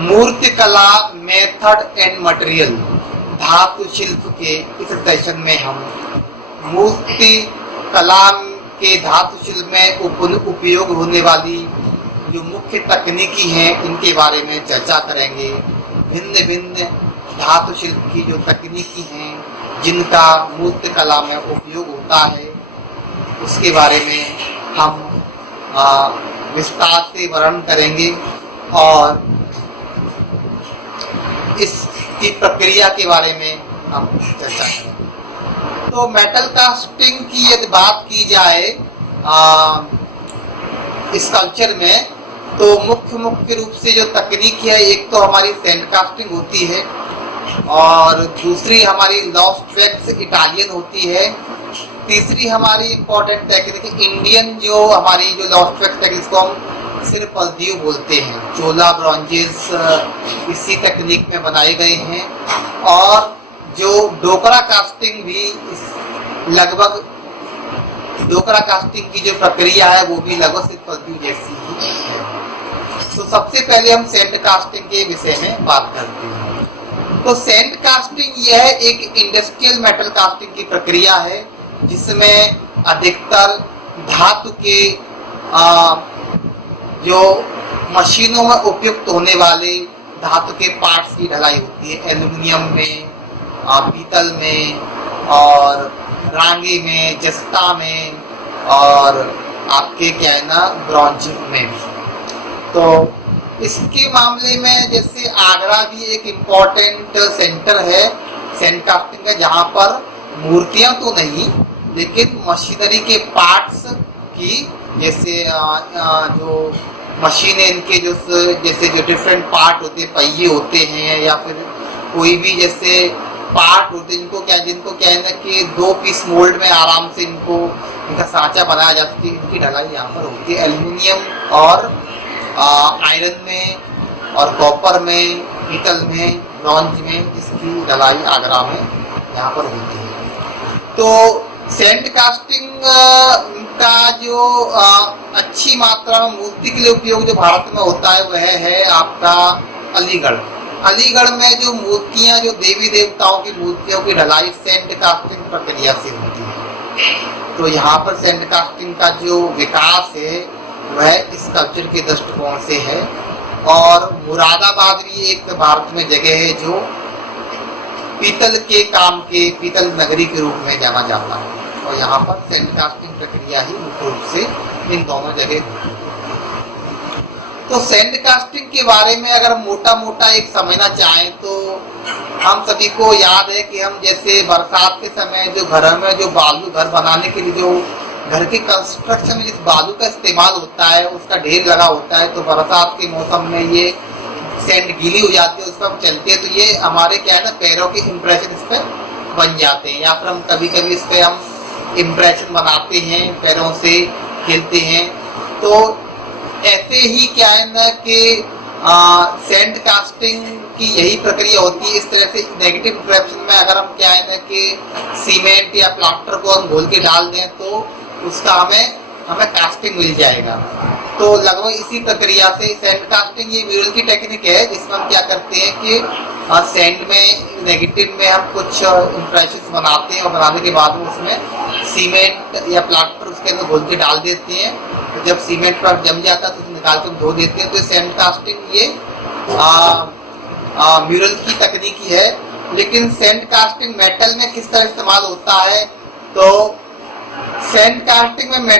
मूर्ति कला method and material धातु शिल्प के इस सेशन में हम मूर्ति कला के धातु शिल्प में उपयोग होने वाली जो मुख्य तकनीकी हैं इनके बारे में चर्चा करेंगे। भिन्न भिन्न धातु शिल्प की जो तकनीकी हैं जिनका मूर्ति कला में उपयोग होता है उसके बारे में हम विस्तार से वर्णन करेंगे और इसकी प्रक्रिया के बारे में हम चर्चा करेंगे। तो मेटल कास्टिंग की यदि बात की जाए स्कल्पचर में तो मुख्य रूप से जो तकनीक है, एक तो हमारी सैंड कास्टिंग होती है और दूसरी हमारी लॉस्ट वैक्स इटालियन होती है, तीसरी हमारी इम्पोर्टेंट टेक्निक इंडियन जो हमारी जो लॉस्ट वैक्स टेक्निक को हम सिर्फ पल्दियो बोलते हैं। चोला ब्रॉन्जेस इसी तकनीक में बनाए गए हैं और जो डोकरा कास्टिंग भी लगभग डोकरा कास्टिंग की जो प्रक्रिया है वो भी लगभग सिर्फ पल्दियो जैसी ही है। तो सबसे पहले हम सैंड कास्टिंग के विषय में बात करते हैं। तो सैंड कास्टिंग यह एक इंडस्ट्रियल मेटल कास्टिंग की प्रक्रिया है जिसमें अधिकतर धातु के जो मशीनों में उपयुक्त होने वाले धातु के पार्ट्स की ढलाई होती है। एल्युमिनियम में, पीतल में और रांगे में, जस्ता में और आपके क्या है ना ब्रॉन्ज में भी। तो इसके मामले में जैसे आगरा भी एक इम्पोर्टेंट सेंटर है सैंड कास्टिंग का, जहाँ पर मूर्तियाँ तो नहीं लेकिन मशीनरी के पार्ट्स की जैसे जो मशीन है इनके जो जैसे जो डिफरेंट पार्ट होते हैं, पहिए होते हैं या फिर कोई भी जैसे पार्ट होते हैं जिनको क्या है ना कि 2 पीस मोल्ड में आराम से इनका सांचा बनाया जा सकती है, इनकी ढलाई यहाँ पर होती है। एल्युमिनियम और आयरन में और कॉपर में, पीतल में, ब्रॉन्ज में इसकी ढलाई आगरा में यहाँ पर होती है। तो सैंड कास्टिंग का जो अच्छी मात्रा में मूर्ति के लिए उपयोग जो भारत में होता है वह है आपका अलीगढ़। अलीगढ़ में जो मूर्तियां जो देवी देवताओं की मूर्तियों की ढलाई सैंड कास्टिंग प्रक्रिया से होती है। तो यहाँ पर सैंड कास्टिंग का जो विकास है वह इस कल्चर के दृष्टिकोण से है। और मुरादाबाद भी एक भारत में जगह है जो पीतल के काम के पीतल नगरी के रूप में जाना जाता है और यहाँ पर सैंड कास्टिंग प्रक्रिया ही मुख्य रूप से इन दोनों जगह होती है। तो सैंड कास्टिंग के बारे में अगर मोटा एक समझना चाहें तो हम सभी को याद है कि हम जैसे बरसात के समय जो घर में जो बालू घर बनाने के लिए जो घर के कंस्ट्रक्शन में जिस बालू का इस्तेमाल होता है उसका ढेर लगा होता है, तो बरसात के मौसम में ये सैंड गीली हो जाती है, उस पर हम चलते हैं तो ये हमारे क्या है ना पैरों के इम्प्रेशन इस पर बन जाते हैं या फिर हम कभी इस पर हम इम्प्रेशन बनाते हैं, पैरों से खेलते हैं। तो ऐसे ही क्या है ना कि सैंड कास्टिंग की यही प्रक्रिया होती है। इस तरह से नेगेटिव इंप्रेशन में अगर हम क्या है ना कि सीमेंट या प्लास्टर को हम घोल के डाल दें तो उसका हमें कास्टिंग मिल जाएगा। तो लगभग इसी प्रक्रिया से सैंड कास्टिंग ये म्यूरल की टेक्निक है जिसमें हम क्या करते हैं कि सैंड में नेगेटिव में हम कुछ इंप्रेशन बनाते हैं और बनाने के बाद में उसमें सीमेंट या प्लास्टर उसके अंदर घोल के डाल देते हैं। तो जब सीमेंट पर जम जाता है तो उसे निकाल कर धो देते हैं। तो सैंड कास्टिंग ये म्यूरल की तकनीकी है। लेकिन सैंड कास्टिंग मेटल में किस तरह इस्तेमाल होता है, तो सैंड कास्टिंग में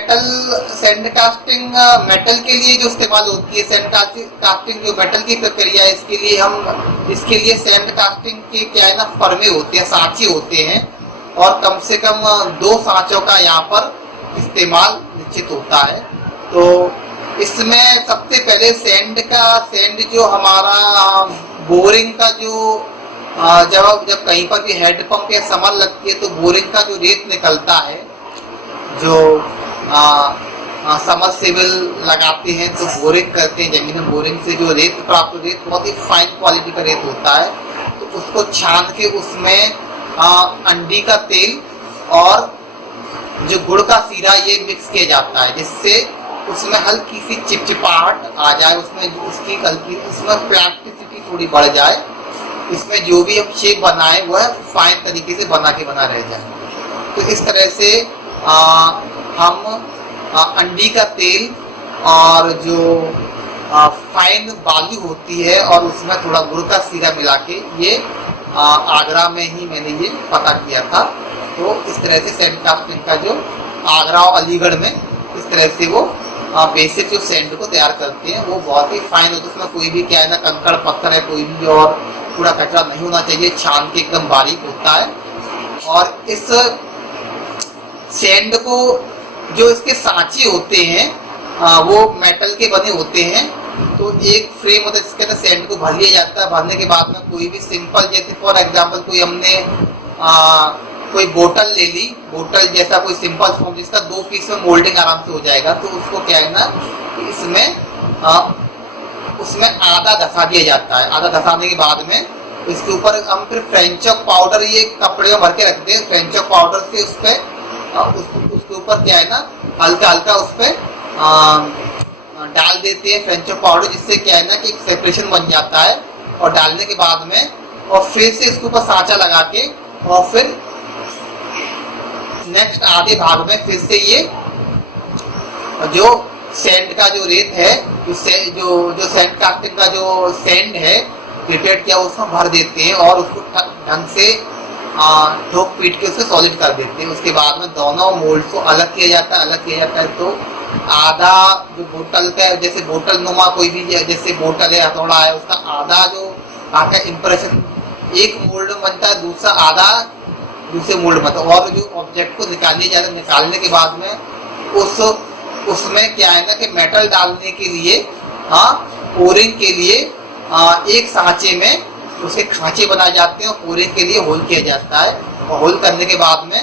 सैंड कास्टिंग मेटल के लिए जो इस्तेमाल होती है, सैंड कास्टिंग जो मेटल की प्रक्रिया है इसके लिए सैंड कास्टिंग के क्या है ना फर्मे होते हैं, सांचे होते हैं और कम से कम 2 सांचों का यहाँ पर इस्तेमाल निश्चित होता है। तो इसमें सबसे पहले सैंड जो हमारा बोरिंग का जो जब कहीं पर भी हेड पंप या समर लगती है तो बोरिंग का जो रेत निकलता है, जो सबमर्सिबल लगाते हैं तो बोरिंग करते हैं, जमीन में बोरिंग से जो रेत प्राप्त रेत बहुत ही फाइन क्वालिटी का रेत होता है। तो उसको छान के उसमें अंडी का तेल और जो गुड़ का सीरा ये मिक्स किया जाता है जिससे उसमें हल्की सी चिपचिपाहट आ जाए, उसमें प्लास्टिसिटी थोड़ी बढ़ जाए, इसमें जो भी हम शेप बनाए वह फाइन तरीके से बना रह जाए। तो इस तरह से हम अंडी का तेल और जो फाइन बालू होती है और उसमें थोड़ा गुड़ का सीरा मिला के, ये आगरा में ही मैंने ये पता किया था। तो इस तरह से सैंड कास्टिंग का जो आगरा और अलीगढ़ में इस तरह से वो बेसिक जो सैंड को तैयार करते हैं वो बहुत ही फाइन होता है। उसमें कोई भी क्या है ना कंकड़ पत्थर है कोई भी और पूरा कचरा नहीं होना चाहिए, छान के एकदम बारीक होता है। और इस सैंड को जो इसके सांचे होते हैं वो मेटल के बने होते हैं। तो एक फ्रेम होता है जिसके अंदर सैंड को भर लिया जाता है। भरने के बाद में कोई भी सिंपल, जैसे फॉर एग्जांपल कोई हमने कोई बोतल ले ली, बोतल जैसा कोई सिंपल फॉर्म जिसका 2 पीस में मोल्डिंग आराम से हो जाएगा, तो उसको क्या है ना इसमें उसमें आधा धसा दिया जाता है। आधा धसाने के बाद में इसके ऊपर हम फिर फ्रेंच चॉक पाउडर ये कपड़े में भर के रखते हैं। फ्रेंच चॉक पाउडर से उस पर उसके ऊपर क्या है ना हल्का हल्का उस पर डाल देते हैं फ्रेंच चॉक पाउडर, जिससे क्या है ना कि एक सेपरेशन बन जाता है। और डालने के बाद में और फिर से इसके ऊपर सांचा लगा के और फिर नेक्स्ट आधे भाग में फिर से ये जो सैंड का जो रेत है, जो सैंड कास्टिंग का जो सैंड है प्रिपेयर किया उसमें भर देते हैं और उसको ढंग से ठोक पीट के उसे सॉलिड कर देते हैं। उसके बाद में दोनों मोल्ड को अलग किया जाता है। तो आधा जो बोतल का, जैसे बोतल नुमा कोई भी जैसे बोतल है हथौड़ा है, उसका आधा जो आका इंप्रेशन एक मोल्ड में बनता है, दूसरा आधा दूसरे मोल्ड में। और जो ऑब्जेक्ट को निकालने के बाद में उसमें क्या है ना कि मेटल डालने के लिए पोरिंग के लिए एक सांचे में उसके खांचे बनाए जाते हैं और पोरिंग के लिए होल किया जाता है। और होल करने के बाद में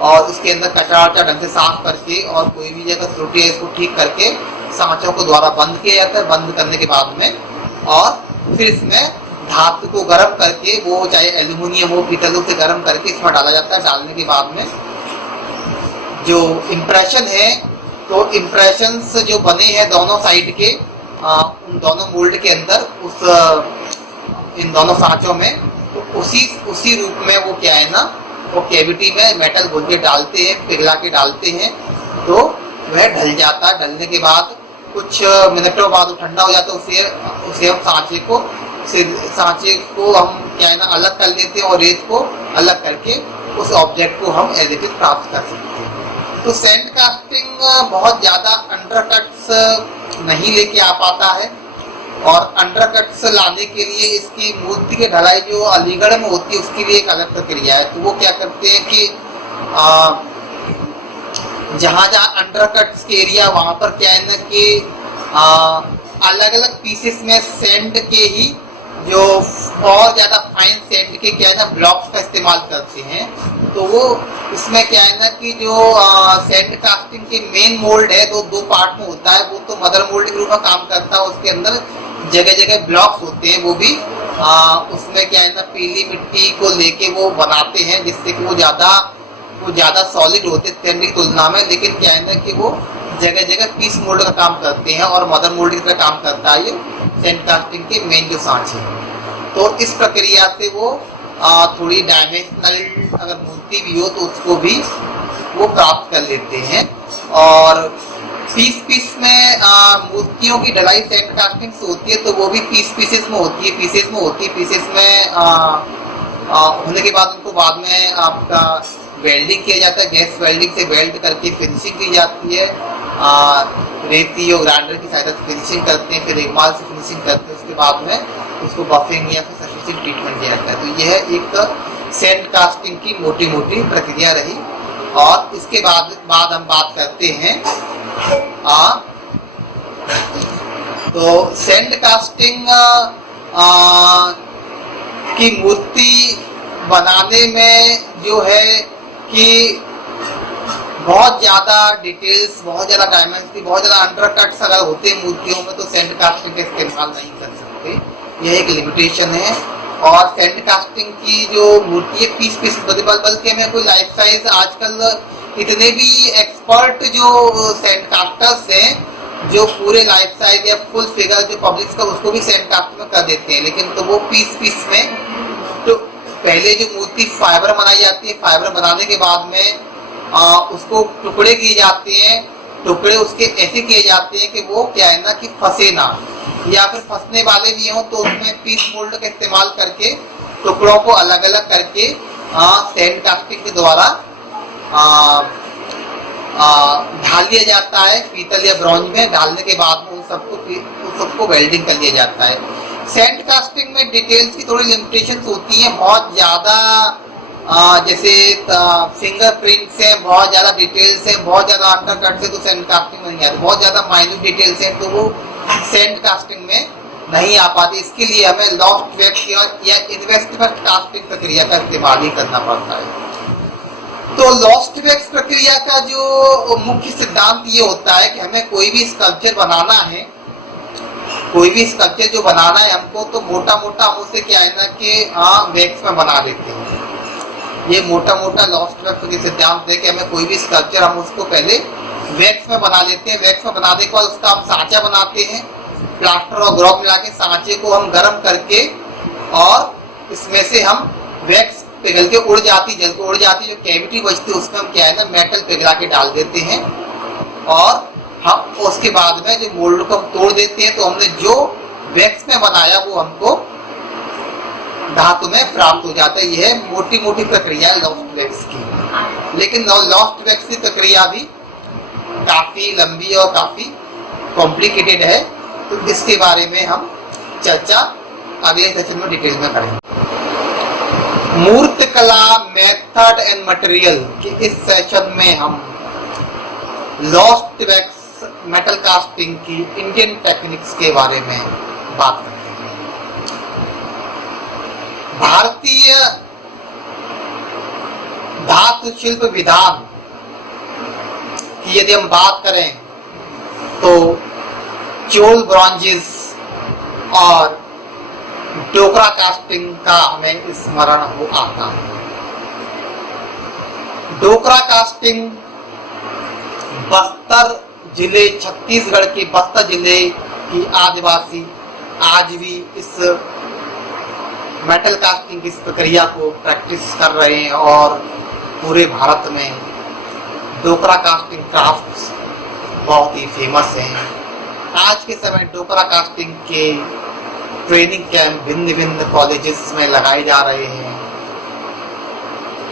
और उसके अंदर कचरा ढंग से साफ करके और कोई भी जगह त्रुटि है इसको ठीक करके सांचों को द्वारा बंद किया जाता है। बंद करने के बाद में और फिर इसमें धातु को गर्म करके, वो चाहे एल्यूमिनियम हो पीतल से गर्म करके इसमें डाला जाता है। डालने के बाद में जो इम्प्रेशन है, तो इम्प्रेशंस जो बने हैं दोनों साइड के उन दोनों मोल्ड के अंदर इन दोनों सांचों में, तो उसी रूप में वो क्या है ना वो कैविटी में मेटल घोल के डालते हैं, पिघला के डालते हैं, तो वह ढल जाता है। ढलने के बाद कुछ मिनटों बाद वो ठंडा हो जाता है। उसे हम सांचे को हम क्या है ना अलग कर लेते हैं और रेत को अलग करके उस ऑब्जेक्ट को हम एज इट इज प्राप्त कर सकते हैं। तो सैंड कास्टिंग बहुत ज़्यादा अंडरकट्स नहीं लेके आ पाता है और अंडरकट्स लाने के लिए इसकी मूर्ति की ढलाई जो अलीगढ़ में होती है उसकी भी एक अलग प्रक्रिया है। तो वो क्या करते हैं कि जहाँ अंडरकट्स के एरिया वहाँ पर क्या है ना कि अलग अलग पीसेस में सैंड के ही जो और ज़्यादा फाइन सैंड के क्या है ना ब्लॉक्स का इस्तेमाल करते हैं। तो वो इसमें क्या है ना कि जो सैंड कास्टिंग के मेन मोल्ड है दो पार्ट में होता है। वो तो मदर मोल्ड के रूप में काम करता है, उसके अंदर जगह जगह ब्लॉक्स होते हैं। वो भी उसमें क्या है ना पीली मिट्टी को लेके वो बनाते हैं जिससे कि वो ज़्यादा सॉलिड होते हैं सैंड की तुलना में। लेकिन क्या है ना कि वो जगह जगह पीस मोल्ड का काम करते हैं और मदर मोल्ड की तरह काम करता है ये सैंड कास्टिंग के मेन जो सांचे हैं। तो इस प्रक्रिया से वो थोड़ी डायमेंशनल अगर मूर्ति भी हो तो उसको भी वो प्राप्त कर लेते हैं। और पीस में मूर्तियों की ढलाई सैंड कास्टिंग से होती है, तो वो भी पीसेस में होती है। पीसेस में होने के बाद उनको बाद में आपका वेल्डिंग किया जाता है। गैस वेल्डिंग से वेल्ड करके फिनिशिंग की जाती है। रेती और ग्राइंडर की सहायता से फिनिशिंग करते हैं, फिर रेगमाल से फिनिशिंग करते हैं। उसके बाद में उसको बफिंग या फिर सर्फेसिंग ट्रीटमेंट किया जाता है। तो यह एक सैंड कास्टिंग की मोटी प्रक्रिया रही। और इसके बाद हम बात करते हैं तो सैंड कास्टिंग की मूर्ति बनाने में जो है कि बहुत ज़्यादा डिटेल्स, बहुत ज़्यादा डायमेंसिटी, बहुत ज़्यादा अंडरकट्स अगर होते हैं मूर्तियों में तो सैंड कास्टिंग का इस्तेमाल नहीं कर सकते। यह एक लिमिटेशन है। और सैंड कास्टिंग की जो मूर्ति है पीस बल्कि हमें कोई लाइफ साइज आजकल इतने भी एक्सपर्ट जो सैंड कास्टर्स हैं जो पूरे लाइफ साइज या फुल फिगर जो पब्लिक का उसको भी सैंड कास्टिंग में कर देते हैं, लेकिन तो वो पीस में, तो पहले जो मूर्ति फाइबर बनाई जाती है, फाइबर बनाने के बाद में उसको टुकड़े किए जाते हैं, टुकड़े उसके ऐसे किए जाते हैं कि वो क्या है ना कि फंसे ना, या फिर फंसने वाले भी हों तो उसमें पीस मोल्ड का इस्तेमाल करके टुकड़ों को अलग अलग करके सैंड कास्टिंग के द्वारा ढाल लिया जाता है पीतल या ब्रॉन्ज में। डालने के बाद में उन सबको वेल्डिंग कर लिया जाता है। सैंड कास्टिंग में डिटेल्स की थोड़ी लिमिटेशंस होती हैं, बहुत ज़्यादा जैसे फिंगरप्रिंट्स हैं, बहुत ज़्यादा डिटेल्स हैं, बहुत ज़्यादा अंडरकट से तो सैंड कास्टिंग में नहीं आती, बहुत ज़्यादा माइन्यूट डिटेल्स हैं तो वो सैंड कास्टिंग में नहीं आ पाती। इसके लिए हमें लॉफ्ट वैक्स या इन्वेस्टमेंट कास्टिंग प्रक्रिया का इस्तेमाल ही करना पड़ता है। तो लॉस्ट वैक्स प्रक्रिया का जो मुख्य सिद्धांत ये होता है कि हमें कोई भी स्कल्पचर बनाना है, कोई भी स्कल्पचर जो बनाना है हमको, तो मोटा मोटा हम उसे क्या है ना कि वैक्स में बना देते हैं। ये मोटा मोटा लॉस्ट वैक्स का सिद्धांत है कि हमें कोई भी स्कल्पचर हम उसको पहले वैक्स में बना लेते हैं। वैक्स में बनाने के बाद उसका हम सांचा बनाते हैं, प्लास्टर और ग्रॉक मिला के सांचे को हम गर्म करके, और इसमें से हम वैक्स पिघल के उड़ जाती, जल को उड़ जाती, जो कैविटी बचती है उसमें हम क्या है ना मेटल पिघला के डाल देते हैं, और हम उसके बाद में जो मोल्ड को हम तोड़ देते हैं, तो हमने जो वैक्स में बनाया वो हमको धातु में प्राप्त हो जाता है। यह मोटी मोटी प्रक्रिया है लॉस्ट वैक्स की, लेकिन लॉस्ट वैक्स की प्रक्रिया भी काफी लंबी और काफी कॉम्प्लिकेटेड है, तो इसके बारे में हम चर्चा अगले सेशन में डिटेल में करेंगे। मूर्तिकला मेथड एंड मटेरियल के इस सेशन में हम लॉस्ट वैक्स मेटल कास्टिंग की इंडियन टेक्निक्स के बारे में बात करते हैं। भारतीय धातु शिल्प विधान की यदि हम बात करें तो चोल ब्रॉन्जेस और डोकरा कास्टिंग का हमें स्मरण हो आता है। डोकरा कास्टिंग बस्तर जिले, छत्तीसगढ़ के बस्तर जिले की आदिवासी आज भी इस मेटल कास्टिंग की इस प्रक्रिया को प्रैक्टिस कर रहे हैं, और पूरे भारत में डोकरा कास्टिंग क्राफ्ट्स बहुत ही फेमस हैं। आज के समय डोकरा कास्टिंग के ट्रेनिंग कैंप भिन्न भिन्न कॉलेजेस में लगाए जा रहे हैं।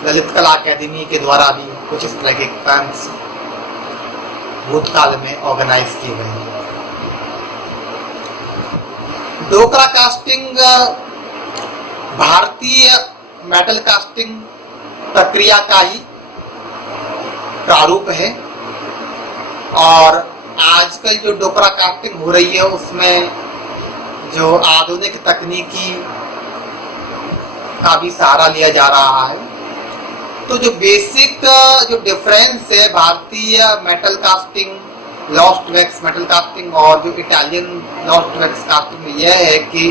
ललित कला अकेडमी के द्वारा भी कुछ इस तरह के कैंप्स भूतकाल में ऑर्गेनाइज किए गए हैं। डोकरा कास्टिंग भारतीय मेटल कास्टिंग प्रक्रिया का ही प्रारूप है, और आजकल जो डोकरा कास्टिंग हो रही है उसमें जो आधुनिक तकनीकी का भी सहारा लिया जा रहा है। तो जो बेसिक जो डिफरेंस है भारतीय metal casting lost wax metal casting और जो इटालियन लॉस्ट वैक्स कास्टिंग में यह है कि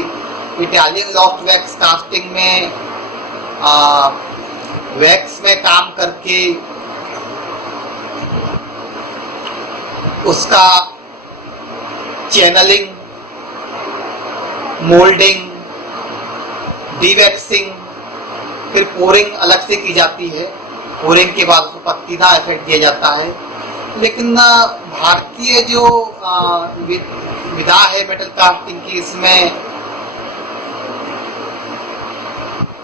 इटालियन लॉस्ट वैक्स कास्टिंग में वैक्स में काम करके उसका चैनलिंग, मोल्डिंग, डीवैक्सिंग, फिर पोरिंग अलग से की जाती है। पोरिंग के बाद उसको पत्तीदा इफेक्ट दिया जाता है। लेकिन भारतीय जो विधा है मेटल कास्टिंग की, इसमें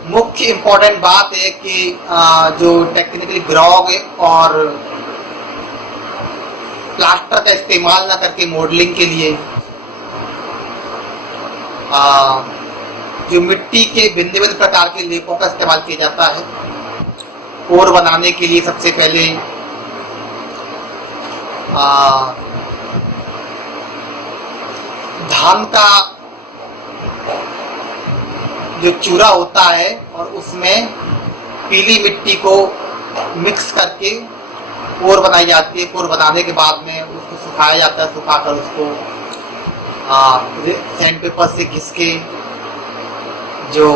मुख्य इम्पोर्टेंट बात है कि जो टेक्निकली ग्रॉग और प्लास्टर का इस्तेमाल ना करके मॉडलिंग के लिए जो मिट्टी के भिन्न भिन्न प्रकार के लेपों का इस्तेमाल किया जाता है। कोर बनाने के लिए सबसे पहले धान का जो चूरा होता है और उसमें पीली मिट्टी को मिक्स करके कोर बनाई जाती है। कोर बनाने के बाद में उसको सुखाया जाता है, सुखाकर उसको सैंड पेपर से घिस के जो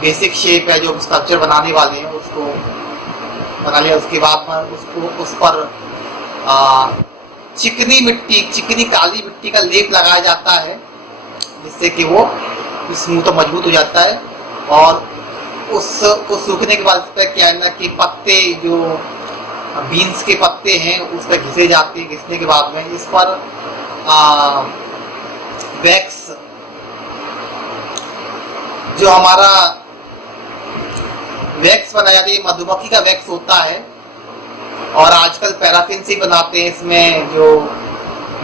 बेसिक शेप है जो स्कल्पचर बनाने वाले हैं उसको बना लिया। उसके बाद में उसको उस पर चिकनी मिट्टी, चिकनी काली मिट्टी का लेप लगाया जाता है, जिससे कि वो स्मूथ और मजबूत हो जाता है। और उस सूखने के बाद इस पर क्या है ना कि पत्ते, जो बीन्स के पत्ते हैं, उस पर घिसे जाते हैं। घिसने के बाद में इस पर वैक्स, जो हमारा वैक्स बनाया जाता है, मधुमक्खी का वैक्स होता है। और आजकल पैराफिन से बनाते हैं। इसमें जो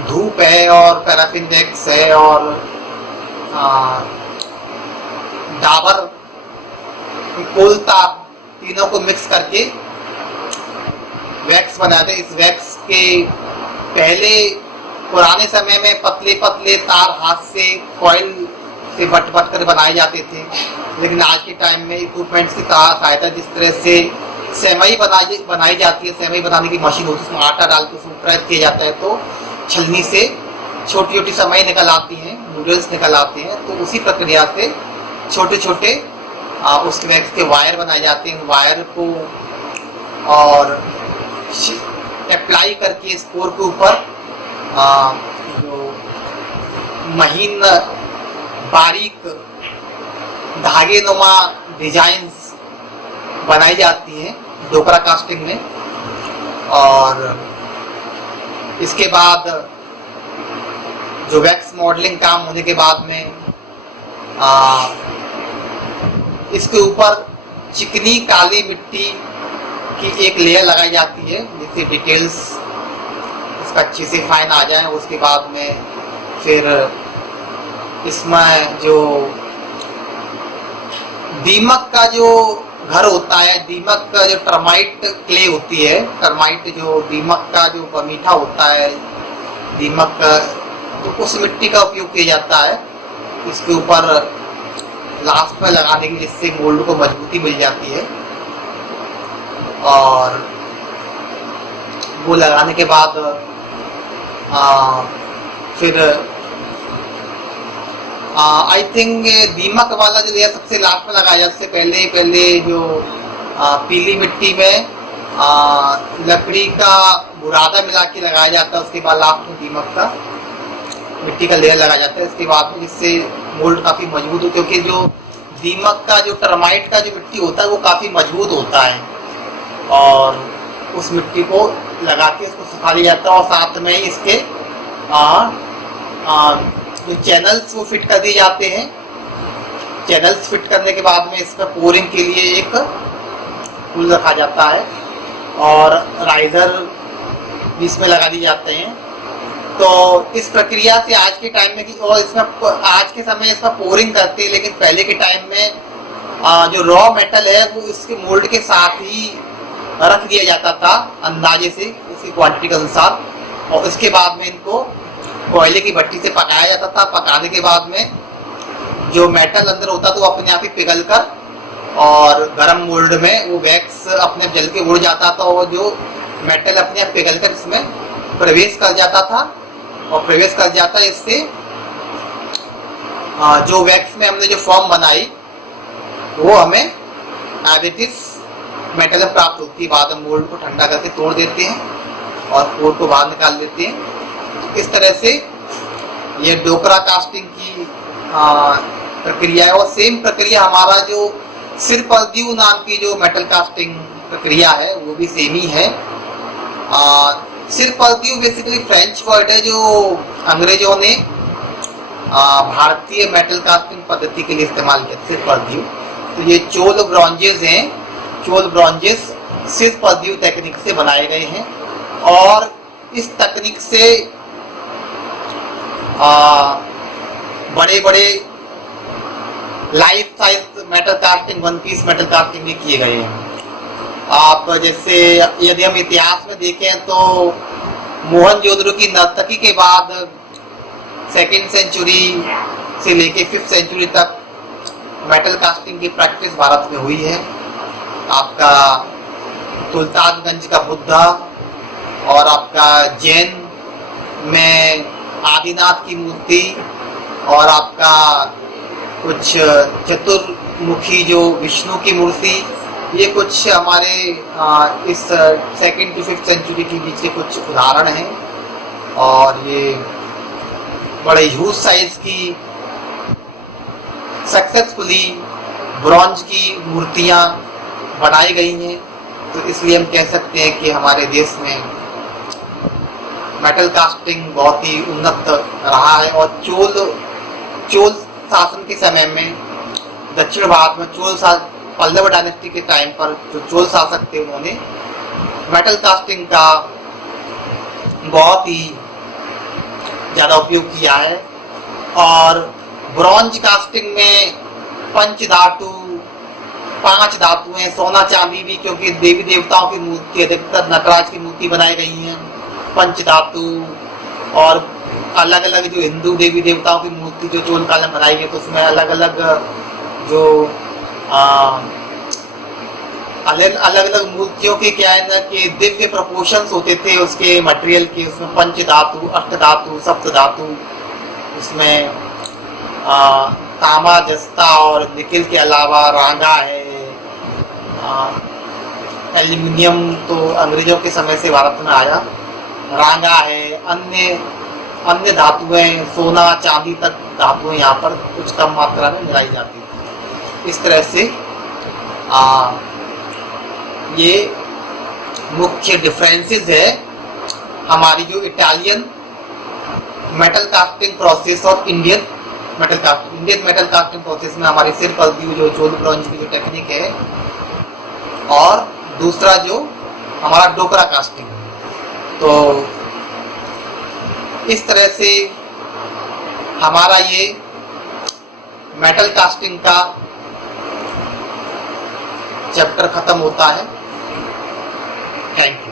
धूप है और पैराफिन वैक्स है और डाबर कोलता, तीनों को मिक्स करके वैक्स बनाते हैं। इस वैक्स के पहले पुराने समय में पतले पतले तार हाथ से कॉइल से बट कर बनाए जाते थे, लेकिन आज के टाइम में इक्विपमेंट्स की सहायता, जिस तरह से सेवई बनाई जाती है, सेवई बनाने की मशीन होती है, उसमें आटा डाल के उसमें प्रेस किया जाता है तो छलनी से छोटी छोटी सेवई निकल आती हैं, नूडल्स निकल आते हैं। तो उसी प्रक्रिया से छोटे छोटे उस वैक्स के वायर बनाए जाते हैं। वायर को और अप्लाई करके स्पोर के ऊपर जो महीन बारीक धागे नुमा डिजाइन्स बनाई जाती हैं डोकरा कास्टिंग में। और इसके बाद जो वैक्स मॉडलिंग काम होने के बाद में इसके ऊपर चिकनी काली मिट्टी की एक लेयर लगाई जाती है, जिससे डिटेल्स इसका अच्छे से फाइन आ जाए। उसके बाद में फिर इसमें जो दीमक का जो घर होता है, दीमक का जो टर्माइट क्ले होती है, टर्माइट जो दीमक का जो बमीठा होता है, दीमक का, तो उस मिट्टी का उपयोग किया जाता है इसके ऊपर लास्ट में लगाने के लिए, जिससे मोल्ड को मजबूती मिल जाती है। और वो लगाने के बाद फिर आई थिंक दीमक वाला जो लेयर सबसे लास्ट में लगाया जाता है। सबसे पहले जो पीली मिट्टी में लकड़ी का बुरादा मिला के लगाया जाता है, उसके बाद लास्ट में दीमक का मिट्टी का लेयर लगाया जाता है। इसके बाद में जिससे मोल्ड काफ़ी मजबूत हो, क्योंकि जो दीमक का जो टर्माइट का जो मिट्टी होता है वो काफ़ी मजबूत होता है। और उस मिट्टी को लगा के उसको सुखा लिया जाता है। और साथ में इसके जो चैनल्स वो फिट कर दिए जाते हैं। चैनल्स फिट करने के बाद में इस पर पोरिंग के लिए एक पुल रखा जाता है और राइजर भी इसमें लगा दिए जाते हैं। तो इस प्रक्रिया से आज के टाइम में और इसमें आज के समय इसमें पोरिंग करते हैं, लेकिन पहले के टाइम में जो रॉ मेटल है वो इसके मोल्ड के साथ ही रख दिया जाता था अंदाजे से, उसकी क्वांटिटी के अनुसार। और इसके बाद में इनको कोयले की भट्टी से पकाया जाता था। पकाने के बाद में जो मेटल अंदर होता था वो अपने आप ही पिघल कर और गर्म मोल्ड में वो वैक्स अपने जल के उड़ जाता था और जो मेटल अपने आप पिघल कर इसमें प्रवेश कर जाता था। और प्रवेश कर जाता है, इससे जो वैक्स में हमने जो फॉर्म बनाई वो हमें एज इट इज मेटल में प्राप्त होती है। बाद में मोल्ड को ठंडा करके तोड़ देते हैं और कोर को बाहर निकाल देते हैं। इस तरह से ये डोकरा कास्टिंग की प्रक्रिया है। और सेम प्रक्रिया हमारा जो सिरपर्द्यू नाम की जो मेटल कास्टिंग प्रक्रिया है वो भी सेम ही है। सिरपर्द्यू बेसिकली फ्रेंच वर्ड है जो अंग्रेजों ने भारतीय मेटल कास्टिंग पद्धति के लिए इस्तेमाल किया, सिरपर्द्यू। तो ये चोल ब्रॉन्जेस हैं, चोल ब्रॉन्जेस सिरपर्द्यू टेक्निक से बनाए गए हैं। और इस तकनीक से बड़े बड़े life size metal casting, one piece metal casting भी किए गए हैं। आप जैसे यदि हम इतिहास में देखें तो मोहनजोदड़ो की नर्तकी के बाद सेकेंड सेंचुरी से लेके 5th सेंचुरी तक मेटल कास्टिंग की प्रैक्टिस भारत में हुई है। आपका सुल्तानगंज का बुद्धा और आपका जैन में आदिनाथ की मूर्ति और आपका कुछ चतुर्मुखी जो विष्णु की मूर्ति, ये कुछ हमारे इस 2nd to 5th सेंचुरी के बीच के कुछ उदाहरण हैं। और ये बड़े ह्यूज साइज की सक्सेसफुली ब्रॉन्ज की मूर्तियां बनाई गई हैं। तो इसलिए हम कह सकते हैं कि हमारे देश में मेटल कास्टिंग बहुत ही उन्नत रहा है। और चोल शासन के समय में दक्षिण भारत में पल्लव डायनेस्टी के टाइम पर जो चोल शासक थे उन्होंने मेटल कास्टिंग का बहुत ही ज़्यादा उपयोग किया है। और ब्रॉन्ज कास्टिंग में पंच धातु, 5 धातुएं, सोना चांदी भी, क्योंकि देवी देवताओं की मूर्ति अधिकतर नटराज की मूर्ति बनाई गई हैं पंच धातु। और अलग अलग जो हिंदू देवी देवताओं की मूर्ति जो चोल काल में बनाई गई तो उसमें अलग अलग जो अलग मूर्तियों के क्या है ना कि दिव्य प्रपोर्शंस होते थे उसके मटेरियल के। उसमें पंच धातु, अष्ट धातु, सप्त धातु, उसमें तांबा, जस्ता और निकिल के अलावा रांगा है, एल्यूमिनियम तो अंग्रेजों के समय से भारत में आया, रांगा है, अन्य धातुएं, सोना चांदी तक धातुएं यहाँ पर कुछ कम मात्रा में मिलाई जाती थी। इस तरह से ये मुख्य डिफरेंसेस है हमारी जो इटालियन मेटल कास्टिंग प्रोसेस और इंडियन मेटल कास्टिंग प्रोसेस में हमारी सिर पर दी जो चोल ब्रॉन्ज की जो टेक्निक है, और दूसरा जो हमारा डोकरा कास्टिंग। तो इस तरह से हमारा ये मेटल कास्टिंग का चैप्टर खत्म होता है। Thank you.